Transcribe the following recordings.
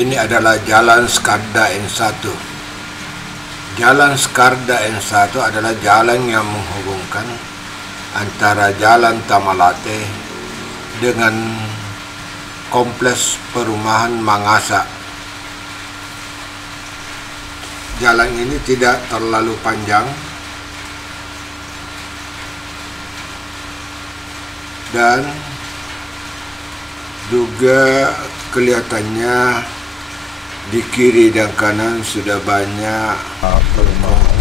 Ini adalah Jalan Skarda N1. Jalan Skarda N1 adalah jalan yang menghubungkan antara Jalan Tamalate dengan Kompleks Perumahan Mangasa. Jalan ini tidak terlalu panjang dan juga kelihatannya di kiri dan kanan sudah banyak perumahan.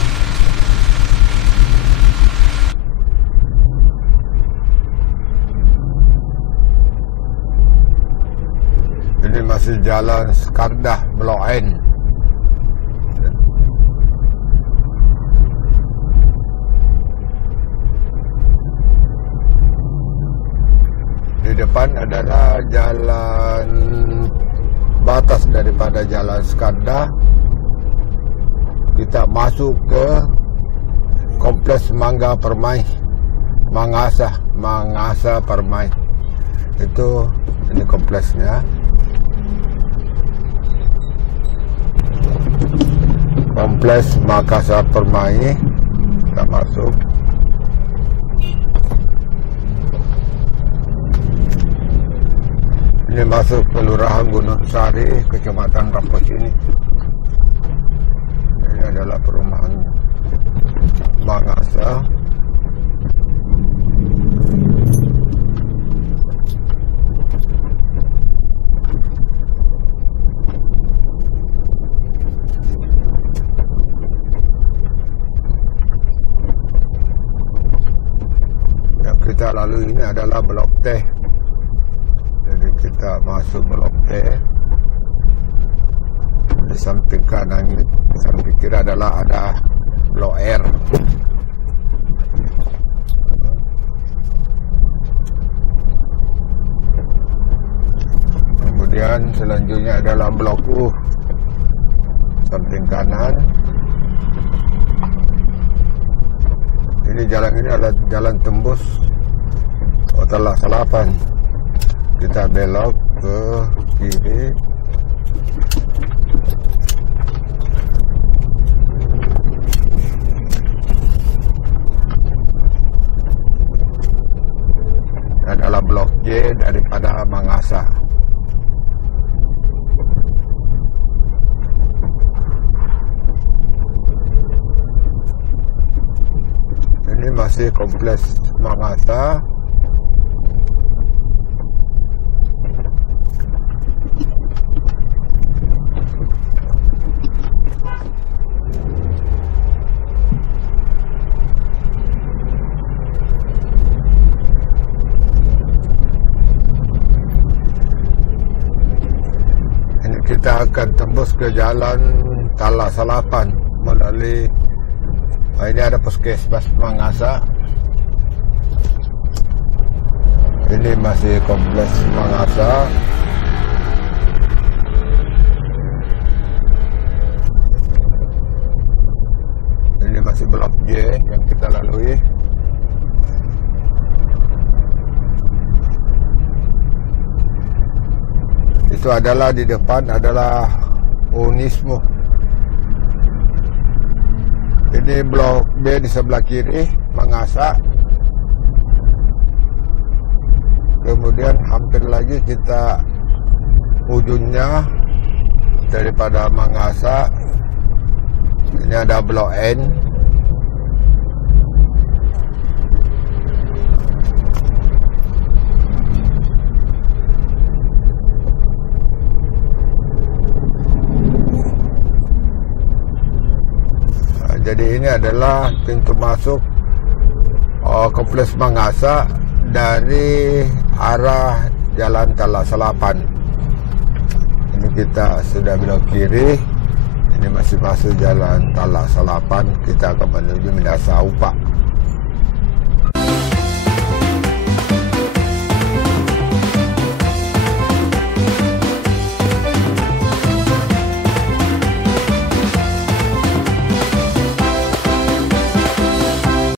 Ini masih Jalan Skarda Blok N. Di depan adalah jalan batas daripada Jalan Skarda. Kita masuk ke Kompleks Mangga Permai Mangasa Permai. Ini kompleksnya. Kompleks Mangasa Permai. Kita masuk. Ini masuk Kelurahan Gunung Sari, Kecamatan Rapos ini. Ini adalah perumahan Mangasa. Yang kita lalui ini adalah Blok T. Jadi kita masuk Blok T. Di samping kanan ini, di samping kiri adalah ada Blok R. Kemudian selanjutnya adalah Blok U. Samping kanan. Ini jalan ini adalah jalan tembus Talas Salapan. Kita belok ke kiri. Adalah Blok J daripada Mangasa. Ini masih Kompleks Mangasa. Kita akan tembus ke Jalan Talas Salapan melalui ini ada Puskesmas Mangasa. Ini masih Kompleks Mangasa. Ini masih Blok J yang kita lalui. Itu adalah di depan adalah Unismo. Ini Blok B di sebelah kiri, Mangasa. Kemudian hampir lagi kita ujungnya daripada Mangasa. Ini ada Blok N. Jadi ini adalah pintu masuk Kompleks Mangasa dari arah Jalan Talas Salapan. Ini kita sudah belok kiri. Ini masih masuk Jalan Talas Salapan. Kita akan menuju Mindasa Upak.